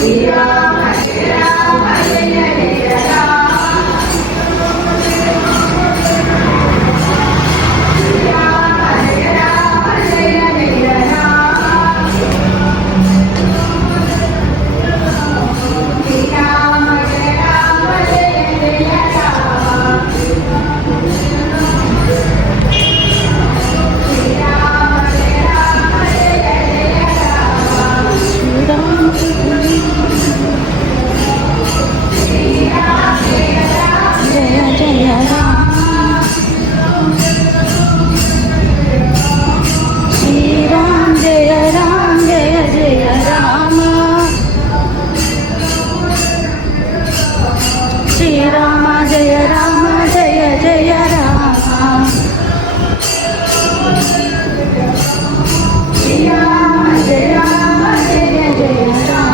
Srirama జయ Rama జయ జయ Rama Srirama జయ Rama జయ జయ Rama Srirama జయ Rama జయ జయ Rama Srirama జయ Rama జయ జయ Rama Srirama జయ Rama జయ జయ Rama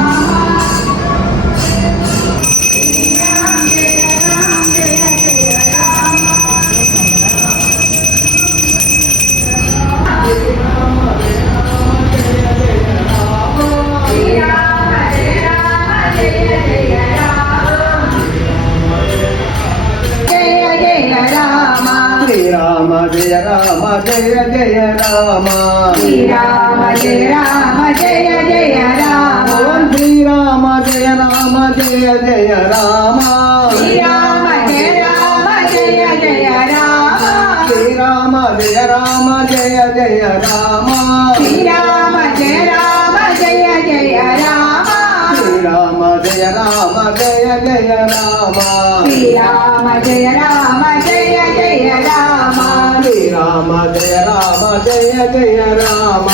Srirama జయ Rama జయ జయ Rama ఓం Srirama జయ Rama జయ జయ Rama Srirama జయ Rama జయ జయ Rama Srirama జయ Rama జయ జయ Rama Srirama జయ Rama జయ జయ Rama Srirama జయ Rama జయ జయ Rama Srirama జయ Rama జయ జయ Rama Srirama జయ Rama జయ జయ Rama